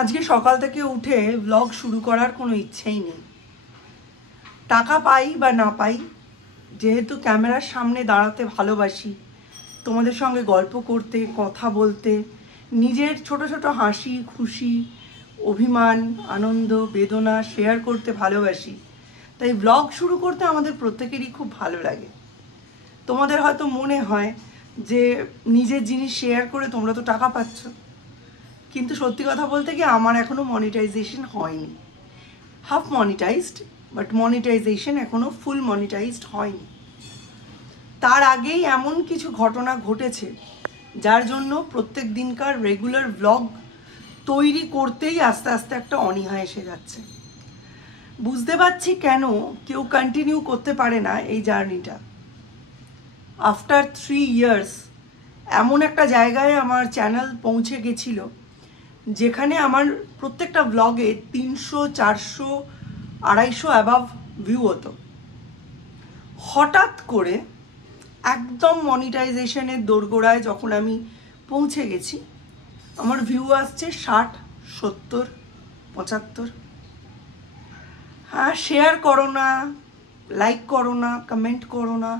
আজকে সকাল থেকে উঠে ব্লগ শুরু করার কোনো ইচ্ছেই নেই। টাকা পাই বা না পাই, যেহেতু ক্যামেরার সামনে দাঁড়াতে ভালোবাসি, তোমাদের সঙ্গে গল্প করতে, কথা বলতে, নিজের ছোট ছোট হাসি খুশি, অভিমান, আনন্দ, বেদনা শেয়ার করতে ভালোবাসি, তাই ব্লগ শুরু করতে আমাদের প্রত্যেকেরই খুব ভালো লাগে। তোমাদের হয়তো মনে হয় যে নিজের জিনিস শেয়ার করে তোমরা তো টাকা পাচ্ছ, কিন্তু সত্যি কথা বলতে কি আমার এখনও মনিটাইজেশন হয়নি। হাফ মনিটাইজড, বাট মনিটাইজেশন এখনও ফুল মনিটাইজড হয়নি। তার আগেই এমন কিছু ঘটনা ঘটেছে যার জন্য প্রত্যেক দিনকার রেগুলার ব্লগ তৈরি করতেই আস্তে আস্তে একটা অনীহা এসে যাচ্ছে। বুঝতে পারছি কেন কেউ কন্টিনিউ করতে পারে না এই জার্নিটা। আফটার 3 ইয়ার্স এমন একটা জায়গায় আমার চ্যানেল পৌঁছে গেছিল যেখানে আমার প্রত্যেকটা ব্লগে 300, 400, 250 অ্যাবাভ ভিউ হতো। হঠাৎ করে একদম মনিটাইজেশনের দোরগোড়ায় যখন আমি পৌঁছে গেছি, আমার ভিউ আসছে 60, 70, 75। হ্যাঁ, শেয়ার করো না, লাইক করো না, কমেন্ট করো না,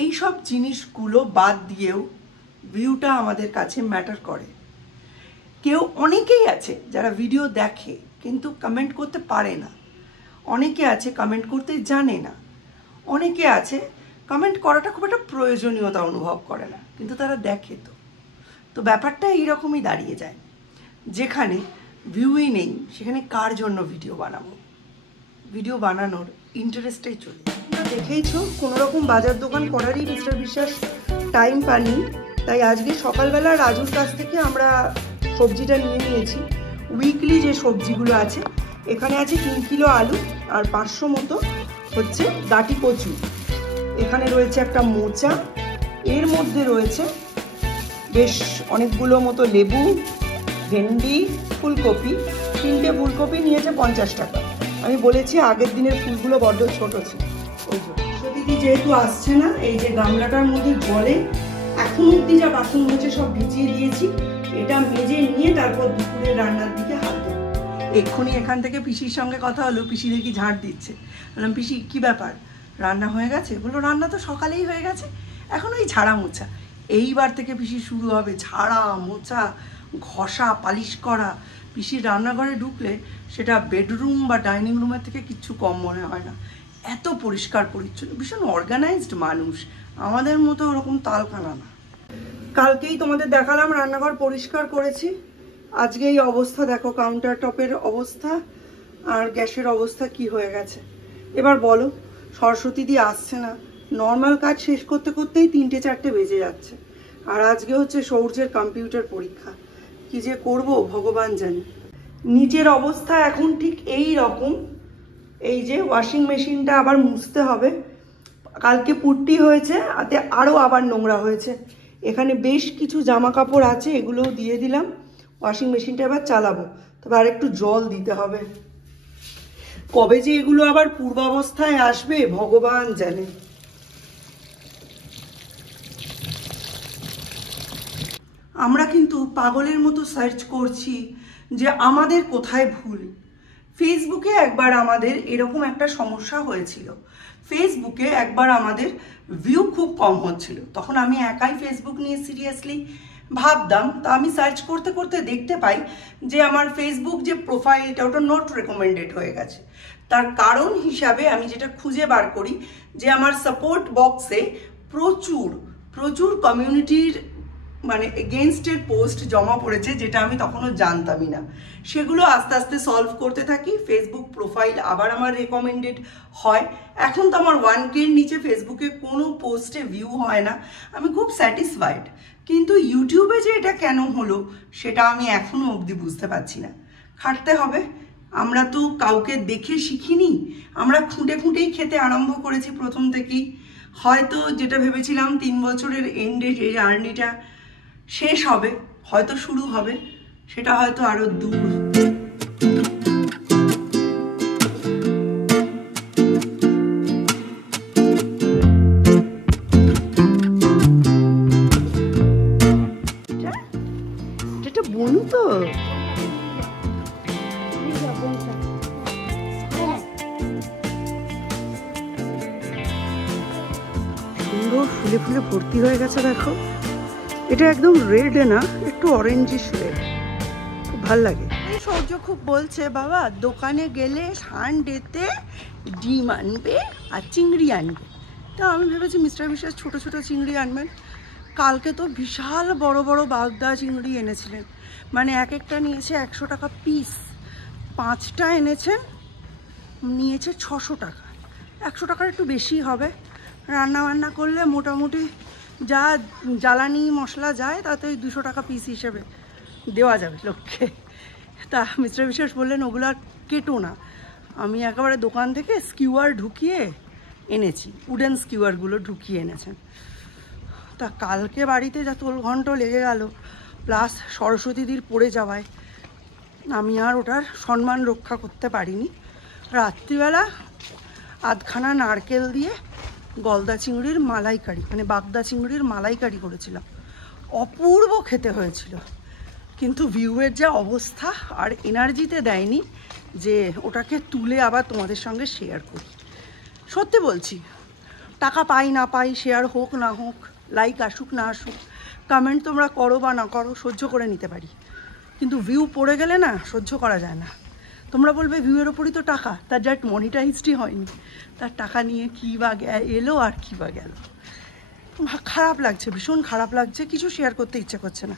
এই সব জিনিসগুলো বাদ দিয়েও ভিউটা আমাদের কাছে ম্যাটার করে। অনেকেই আছে যারা ভিডিও দেখে কিন্তু কমেন্ট করতে পারে না, অনেকে আছে কমেন্ট করতে জানে না, অনেকে আছে কমেন্ট করাটা খুব একটা প্রয়োজনীয়তা অনুভব করে না, কিন্তু তারা দেখে। তো ব্যাপারটা এইরকমই দাঁড়িয়ে যায়, যেখানে ভিউই নেই সেখানে কার জন্য ভিডিও বানাবো? ভিডিও বানানোর ইন্টারেস্টেই চলে। দেখেইছো কোনোরকম বাজার দোকান করারই মিস্টার বিশ্বাস টাইম পাননি, তাই আজকে সকালবেলা রাজুর কাছ থেকে আমরা সবজিটা নিয়েছি। উইকলি যে সবজিগুলো আছে, এখানে আছে 3 কিলো আলু আর 500 মতো হচ্ছে ডাঁটি কচু, এখানে রয়েছে একটা মোচা, এর মধ্যে রয়েছে বেশ অনেকগুলো মতো লেবু, ভেন্ডি, ফুলকপি। 3টে ফুলকপি নিয়েছে 50 টাকা। আমি বলেছি আগের দিনের ফুলগুলো বড্ড ছোট ছিল, ওই জন্য। সত্যি যেহেতু আসছে না, এই যে গামলাটার মধ্যে জলে এখন অব্দি যা বাসন হচ্ছে সব ভিজিয়ে দিয়েছি, এটা মেজে নিয়ে তারপর দুপুরের রান্নার দিকে হাত দেবো। এক্ষুনি এখান থেকে পিসির সঙ্গে কথা হলো, পিসি দেখি ঝাড় দিচ্ছে। বললাম, পিসি কি ব্যাপার, রান্না হয়ে গেছে? বললো, রান্না তো সকালেই হয়ে গেছে, এখন ওই ঝাড়া মোছা। এইবার থেকে পিসি শুরু হবে ঝাড়া মোছা, ঘষা, পালিশ করা। পিসির রান্নাঘরে ঢুকলে সেটা বেডরুম বা ডাইনিং রুমের থেকে কিচ্ছু কম মনে হয় না, এত পরিষ্কার পরিচ্ছন্ন, ভীষণ অর্গানাইজড মানুষ, আমাদের মতো ওরকম তালখানা না। কালকেই তোমাদের দেখালাম রান্নাঘর পরিষ্কার করেছি, আজকে এই অবস্থা দেখো, কাউন্টার টপের অবস্থা আর গ্যাসের অবস্থা কি হয়ে গেছে। এবার বলো, সরস্বতী দি আসছে না, নর্মাল কাজ শেষ করতে করতেই 3টে 4টে বেজে যাচ্ছে, আর আজকে হচ্ছে সৌর্যের কম্পিউটার পরীক্ষা। কি যে করব ভগবান জানে। নিচের অবস্থা এখন ঠিক এই রকম। এই যে ওয়াশিং মেশিনটা আবার মুছতে হবে, কালকে পুট্টি হয়েছে, তাতে আরও আবার নোংরা হয়েছে। এখানে বেশ কিছু জামা কাপড় আছে, এগুলোও দিয়ে দিলাম। ওয়াশিং মেশিনটা এবার চালাবো, তবে আর একটু জল দিতে হবে। কবে যে এগুলো আবার পূর্বাবস্থায় আসবে ভগবান জানে। আমরা কিন্তু পাগলের মতো সার্চ করছি যে আমাদের কোথায় ভুল। ফেসবুকে একবার আমাদের এরকম একটা সমস্যা হয়েছিল, ফেসবুকে একবার আমাদের ভিউ খুব কম হচ্ছিল, তখন আমি একাই ফেসবুক নিয়ে সিরিয়াসলি ভাবতাম। তা আমি সার্চ করতে করতে দেখতে পাই যে আমার ফেসবুক যে প্রোফাইলটা ওটা নট রেকমেন্ডেড হয়ে গেছে। তার কারণ হিসাবে আমি যেটা খুঁজে বার করি যে আমার সাপোর্ট বক্সে প্রচুর প্রচুর কমিউনিটির মানে এগেনস্টের পোস্ট জমা পড়েছে, যেটা আমি তখনও জানতামই না। সেগুলো আস্তে আস্তে সলভ করতে থাকি, ফেসবুক প্রোফাইল আবার আমার রেকমেন্ডেড হয়। এখন তো আমার 1K-র নিচে ফেসবুকে কোনো পোস্টে ভিউ হয় না, আমি খুব স্যাটিসফাইড। কিন্তু ইউটিউবে যে এটা কেন হলো সেটা আমি এখনও অবধি বুঝতে পারছি না। খাটতে হবে, আমরা তো কাউকে দেখে শিখিনি, আমরা খুঁটে খুঁটেই খেতে আরম্ভ করেছি প্রথম থেকেই। হয়তো যেটা ভেবেছিলাম 3 বছরের এন্ডে যে জার্নিটা শেষ হবে, হয়তো শুরু হবে, সেটা হয়তো আরো দূর। এটা বনু তো ফুলে ফুলে ভর্তি হয়ে গেছে দেখো। এটা একদম রেড না, একটু অরেঞ্জিশ রেড, খুব ভাল লাগে। এই সূর্য খুব বলছে বাবা দোকানে গেলে সানডেতে ডিম আনবে আর চিংড়ি আনবে। তা আমি ভেবেছি মিস্টার বিশ্বাস ছোটো ছোটো চিংড়ি আনবেন। কালকে তো বিশাল বড় বড় বাগদা চিংড়ি এনেছিলেন, মানে এক একটা নিয়েছে 100 টাকা পিস, 5টা এনেছেন, নিয়েছে 600 টাকা। 100 টাকার একটু বেশি হবে। রান্না বান্না করলে মোটামুটি যা জ্বালানি মশলা যায় তাতে 200 টাকা পিস হিসেবে দেওয়া যাবে লোককে। তা মিস্টার বিশ্বাস বললেন ওগুলো আর কেটো না, আমি একেবারে দোকান থেকে স্কিউয়ার ঢুকিয়ে এনেছি, উডেন স্কিউয়ারগুলো ঢুকিয়ে এনেছেন। তা কালকে বাড়িতে যা তোলঘণ্ট লেগে গেল, প্লাস সরস্বতীদির পড়ে যাওয়ায় আমি আর ওটার সম্মান রক্ষা করতে পারিনি। রাত্রিবেলা আধখানা নারকেল দিয়ে গলদা চিংড়ির মালাইকারি, মানে বাগদা চিংড়ির মালাইকারি করেছিলাম, অপূর্ব খেতে হয়েছিল। কিন্তু ভিউয়ের যা অবস্থা আর এনার্জিতে দেয়নি যে ওটাকে তুলে আবার তোমাদের সঙ্গে শেয়ার করি। সত্যি বলছি, টাকা পাই না পাই, শেয়ার হোক না হোক, লাইক আসুক না আসুক, কমেন্ট তোমরা করো বা না করো, সহ্য করে নিতে পারি। কিন্তু ভিউ পড়ে গেলে না সহ্য করা যায় না। তোমরা বলবে ভিউয়ের ওপরই তো টাকা, তার জাস্ট মনিটাইজডই হয়নি, তার টাকা নিয়ে কী বা এলো আর কী বা গেল। খারাপ লাগছে, ভীষণ খারাপ লাগছে, কিছু শেয়ার করতে ইচ্ছে করছে না।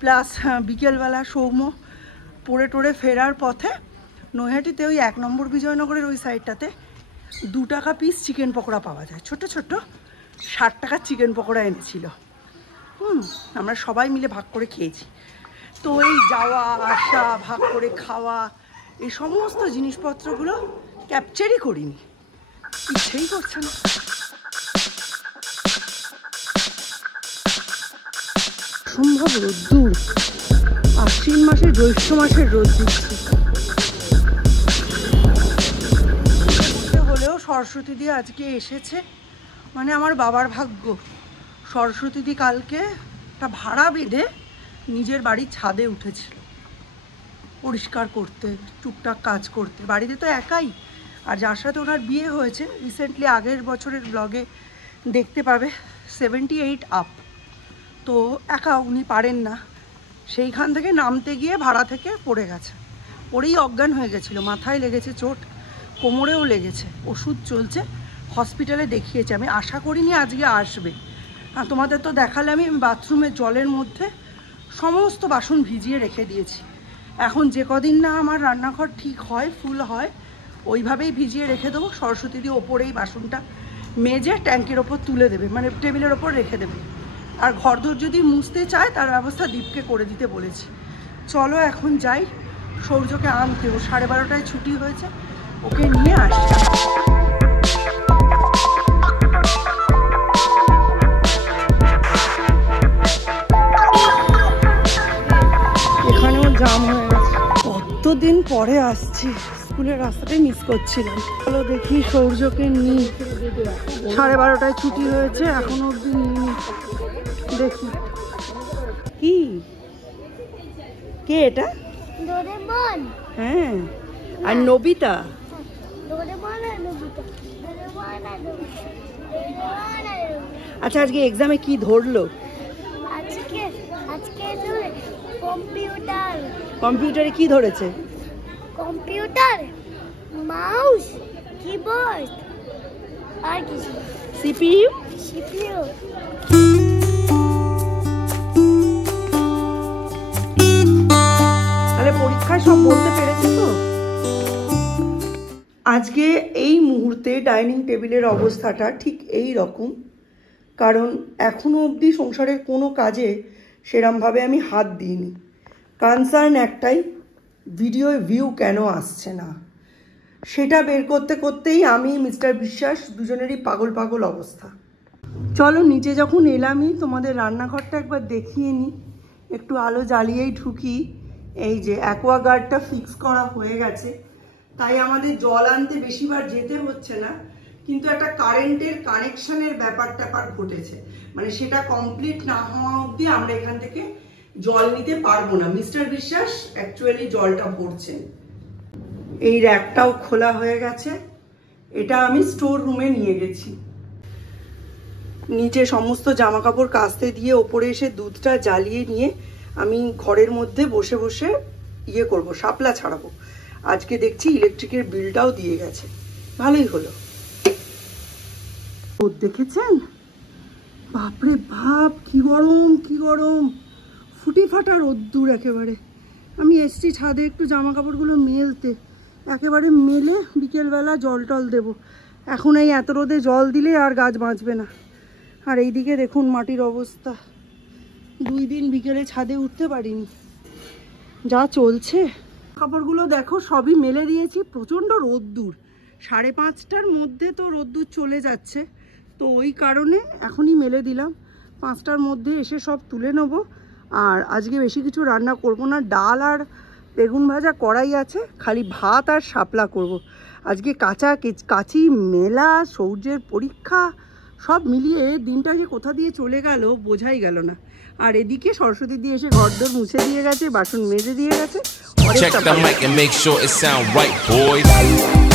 প্লাস বিকেলবেলা সৌম্য পড়ে টোড়ে ফেরার পথে নৈহাটিতে ওই 1 নম্বর বিজয়নগরের ওই সাইডটাতে 2 টাকা পিস চিকেন পকোড়া পাওয়া যায়, ছোট্ট ছোট্ট 60 টাকার চিকেন পকোড়া এনেছিল। আমরা সবাই মিলে ভাগ করে খেয়েছি। তো এই যাওয়া আসা, ভাগ করে খাওয়া, এই সমস্ত জিনিসপত্রগুলো ক্যাপচারই করিনি, ইচ্ছেই করছে না। অসম্ভব রোদ্দুর, আশ্বিন মাসে জ্যৈষ্ঠ মাসের রোদ দিচ্ছে। হলেও সরস্বতী দি আজকে এসেছে, মানে আমার বাবার ভাগ্য। সরস্বতী দি কালকে একটা ভাড়া বেঁধে নিজের বাড়ির ছাদে উঠেছিল পরিষ্কার করতে, টুকটাক কাজ করতে। বাড়িতে তো একাই, আর যার সাথে ওনার বিয়ে হয়েছে রিসেন্টলি, আগের বছরের ব্লগে দেখতে পাবে, 78 আপ। তো একা উনি পারেন না, সেইখান থেকে নামতে গিয়ে ভাড়া থেকে পড়ে গেছে, পড়েই অজ্ঞান হয়ে গেছিলো, মাথায় লেগেছে চোট, কোমরেও লেগেছে, ওষুধ চলছে, হসপিটালে দেখিয়েছে। আমি আশা করিনি আজকে আসবে। আর তোমাদের তো দেখালে আমি বাথরুমের জলের মধ্যে সমস্ত বাসন ভিজিয়ে রেখে দিয়েছি। এখন যে কদিন না আমার রান্নাঘর ঠিক হয়, ফুল হয়, ওইভাবেই ভিজিয়ে রেখে দেবো। সরস্বতী দিয়ে ওপরেই বাসনটা মেজে ট্যাঙ্কের ওপর তুলে দেবে, মানে টেবিলের ওপর রেখে দেবে। আর ঘরদোর যদি মুছতে চায় তার ব্যবস্থা দীপকে করে দিতে বলেছি। চলো এখন যাই সৌর্যকে আনতে, ও 12:30টায় ছুটি হয়েছে, ওকে নিয়ে আসি। এখানেও জাম হয়ে গেছে, কতদিন পরে আসছি, স্কুলের রাস্তাটাই মিস করছিলাম। চলো দেখি সৌর্যকে নিই, 12:30টায় ছুটি হয়েছে, এখনো অবধি নিইনি। দেখি কি, কে এটা? ডোরেমন। হ্যাঁ, আর নবিতা। ডোরেমন আর নবিতা, ডোরেমন আর নবিতা, ডোরেমন আর নবিতা। আচ্ছা আজকে এক্সামে কি ধরলো? আজকে কম্পিউটার। কম্পিউটারে কি ধরেছে? কম্পিউটার, মাউস, কিবোর্ড আর কিছু, সিপিইউ। সিপিইউ। তাহলে পরীক্ষায় সব বলতে পেরেছে তো? আজকে এই মুহূর্তে ডাইনিং টেবিলের অবস্থাটা ঠিক এই রকম, কারণ এখনো অবধি সংসারের কোনো কাজে সেরমভাবে আমি হাত দিইনি। কনসার্ন একটাই, ভিডিওয় ভিউ কেন আসছে না সেটা বের করতে করতেই আমি মিস্টার বিশ্বাস দুজনেরই পাগল পাগল অবস্থা। চলো নিচে যখন এলামই তোমাদের রান্নাঘরটা একবার দেখিয়ে নিই, একটু আলো জ্বালিয়েই ঢুকি। এই যে অ্যাকোয়াগার্ডটা ফিক্স করা হয়ে গেছে, তাই আমাদের জল আনতে বেশিবার যেতে হচ্ছে না, কিন্তু একটা কারেন্টের কানেকশনের ব্যাপার ঘটেছে, মানে সেটা কমপ্লিট না হওয়া অবধি আমরা এখান থেকে জল নিতে পারবো না। মিস্টার বিশ্বাস অ্যাকচুয়ালি জলটা ভরছেন। এই র্যাকটাও খোলা হয়ে গেছে, এটা আমি স্টোর রুমে নিয়ে গেছি। নিচে সমস্ত জামা কাপড় কাচতে দিয়ে ওপরে এসে দুধটা জ্বালিয়ে নিয়ে আমি ঘরের মধ্যে বসে বসে ইয়ে করব, শাপলা ছাড়াবো। আজকে দেখছি ইলেকট্রিকের বিলটাও দিয়ে গেছে, ভালোই হলো। দেখেছেন, বাপরে বাপ, কি গরম কি গরম, ফুটি ফাটা রোদ্দুর একেবারে। আমি এসছি ছাদে একটু জামা কাপড়গুলো মেলতে, একেবারে মেলে বিকেলবেলা জল টল দেবো। এখন এই এত রোদে জল দিলে আর গাছ বাঁচবে না। আর এইদিকে দেখুন মাটির অবস্থা, 2 দিন বিকেলে ছাদে উঠতে পারিনি, যা চলছে। কাপড়গুলো দেখো সবই মেলে দিয়েছি, প্রচণ্ড রোদ্দুর, 5:30টার মধ্যে তো রোদ্দুর চলে যাচ্ছে, তো ওই কারণে এখনই মেলে দিলাম। 5টার মধ্যে এসে সব তুলে নেবো। আর আজকে বেশি কিছু রান্না করব না, ডাল আর বেগুন ভাজা করাই আছে, খালি ভাত আর শাপলা করব। আজকে কাচি মেলা, সৌর্যের পরীক্ষা, সব মিলিয়ে দিনটা যে কোথা দিয়ে চলে গেল বোঝাই গেল না। আর এদিকে সরস্বতী দিয়ে এসে ঘরদোর মুছে দিয়ে গেছে, বাসন মেজে দিয়ে গেছে। Check the mic and make sure it sound right, boys.